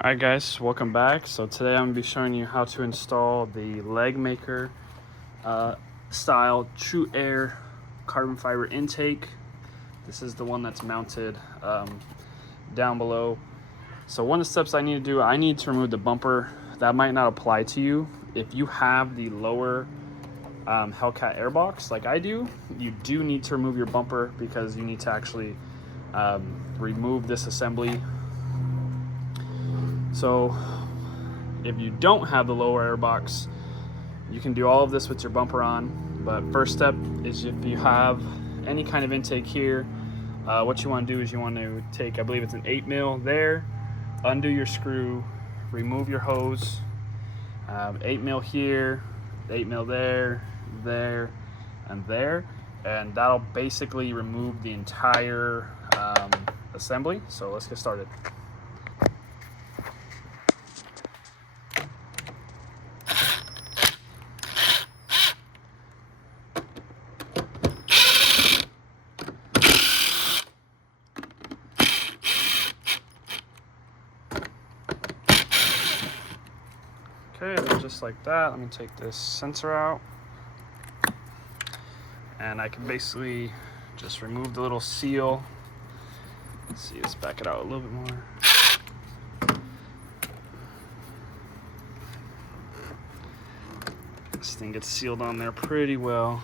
Alright guys, welcome back. So today I'm going to be showing you how to install the leg maker style true air carbon fiber intake. This is the one that's mounted down below. So one of the steps I need to do, I need to remove the bumper. That might not apply to you. If you have the lower Hellcat airbox like I do, you do need to remove your bumper because you need to actually remove this assembly. So if you don't have the lower airbox, you can do all of this with your bumper on. But first step is, if you have any kind of intake here, what you want to do is you want to take, I believe it's an 8mm there, undo your screw, remove your hose, 8mm here, 8mm there, and there, and that'll basically remove the entire assembly. So let's get started. Okay, then just like that, let me take this sensor out. And I can basically just remove the little seal. Let's see, let's back it out a little bit more. This thing gets sealed on there pretty well.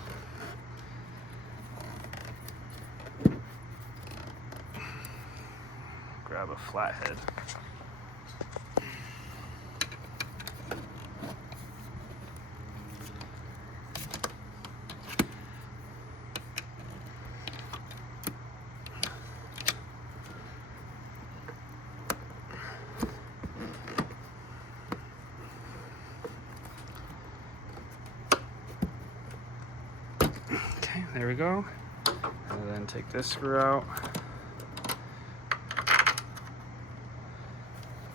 Grab a flathead. There we go. And then take this screw out.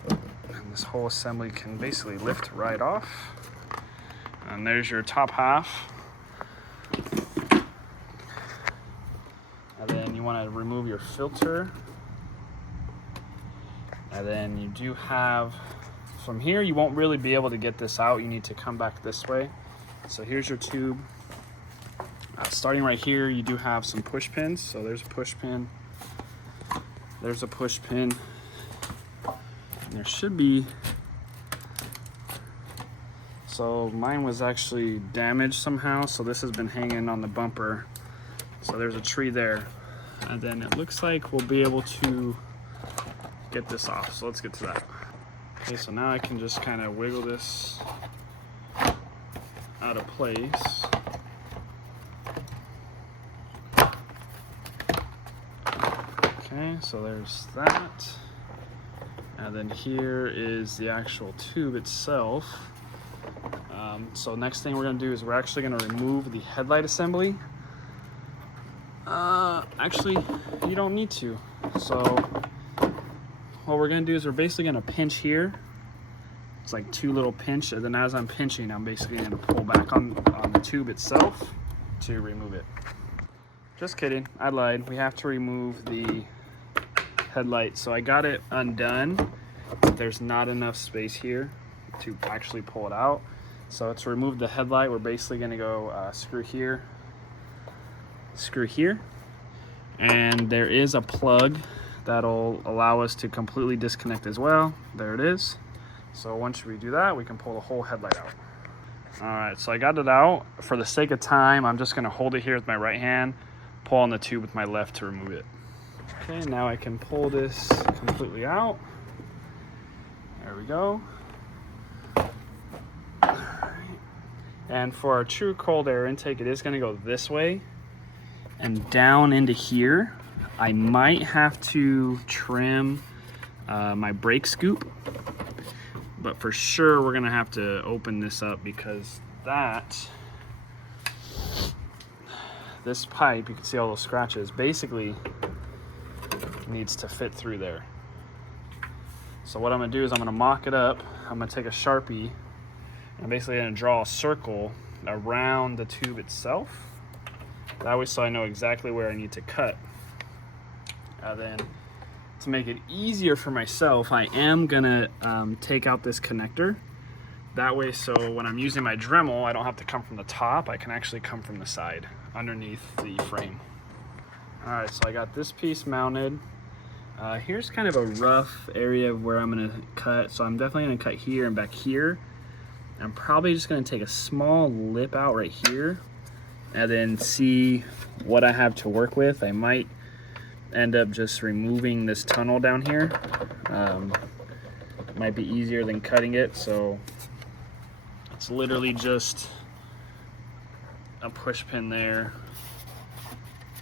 And this whole assembly can basically lift right off. And there's your top half. And then you want to remove your filter. And then you do have, from here you won't really be able to get this out. You need to come back this way. So here's your tube. Starting right here, you do have some push pins. So there's a push pin, there's a push pin, and there should be, so mine was actually damaged somehow, so this has been hanging on the bumper. So there's a tree there, and then it looks like we'll be able to get this off. So let's get to that. Okay, so now I can just kind of wiggle this out of place. Okay, so there's that. And then here is the actual tube itself. So next thing we're gonna do is we're actually gonna remove the headlight assembly. Actually, you don't need to. So what we're gonna do is we're basically gonna pinch here. It's like two little pinch, and then as I'm pinching, I'm basically gonna pull back on the tube itself to remove it. Just kidding, I lied. We have to remove the headlight. So I got it undone. There's not enough space here to actually pull it out. So to remove the headlight, we're basically going to go screw here, and there is a plug that'll allow us to completely disconnect as well. There it is. So once we do that, we can pull the whole headlight out. All right, so I got it out. For the sake of time, I'm just going to hold it here with my right hand, pull on the tube with my left to remove it. Okay, now I can pull this completely out. There we go. And for our true cold air intake, it is going to go this way and down into here. I might have to trim my brake scoop, but for sure we're going to have to open this up because this pipe, you can see all those scratches, basically needs to fit through there. So what I'm gonna do is I'm gonna mock it up. I'm gonna take a Sharpie and I'm basically gonna draw a circle around the tube itself. That way, so I know exactly where I need to cut. And then to make it easier for myself, I am gonna take out this connector. That way, so when I'm using my Dremel, I don't have to come from the top, I can actually come from the side, underneath the frame. All right, so I got this piece mounted. Here's kind of a rough area of where I'm gonna cut. So I'm definitely gonna cut here and back here. I'm probably just gonna take a small lip out right here and then see what I have to work with. I might end up just removing this tunnel down here. Might be easier than cutting it. So it's literally just a push pin there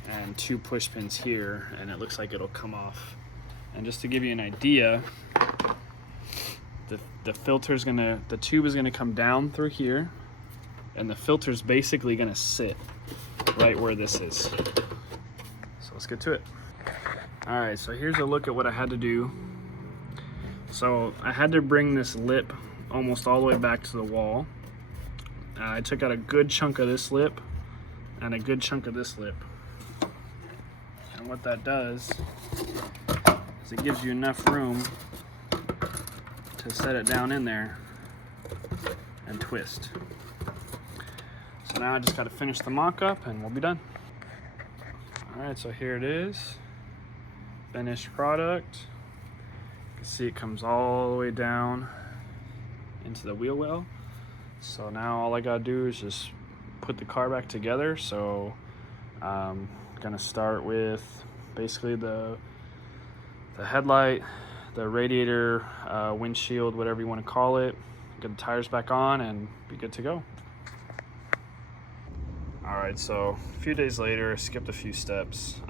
and 2 push pins here, and it looks like it'll come off. And just to give you an idea, the filter's gonna, the tube is gonna come down through here, and the filter's basically gonna sit right where this is. So let's get to it. All right, so here's a look at what I had to do. So I had to bring this lip almost all the way back to the wall. I took out a good chunk of this lip and a good chunk of this lip. And what that does is it gives you enough room to set it down in there and twist. So now I just got to finish the mock-up and we'll be done. All right, so here it is, finished product. You can see it comes all the way down into the wheel well. So now all I gotta do is just put the car back together. So I'm gonna start with basically the headlight, the radiator, windshield, whatever you want to call it. Get the tires back on and be good to go. All right, so a few days later, skipped a few steps.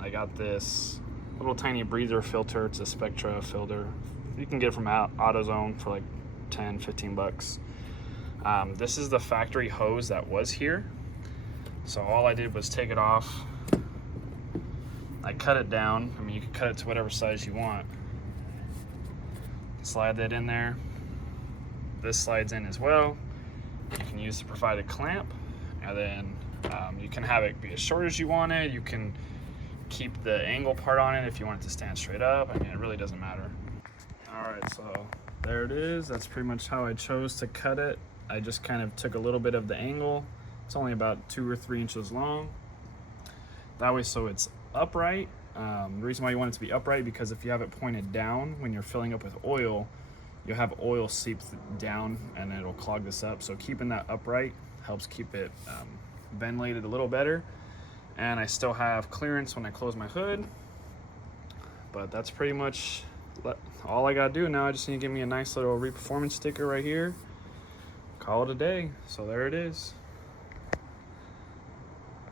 I got this little tiny breather filter. It's a Spectra filter. You can get it from AutoZone for like 10, 15 bucks. This is the factory hose that was here. So all I did was take it off. I cut it down. I mean, you can cut it to whatever size you want. Slide that in there. This slides in as well. You can use to provide a clamp, and then you can have it be as short as you want it. You can keep the angle part on it if you want it to stand straight up. I mean, it really doesn't matter. All right, so there it is. That's pretty much how I chose to cut it. I just kind of took a little bit of the angle. It's only about 2 or 3 inches long. That way, so it's upright. The reason why you want it to be upright, because if you have it pointed down when you're filling up with oil, you'll have oil seep down and it'll clog this up. So keeping that upright helps keep it ventilated a little better. And I still have clearance when I close my hood. But that's pretty much all I gotta do now. I just need to give me a nice little Reperformance sticker right here. Call it a day. So there it is.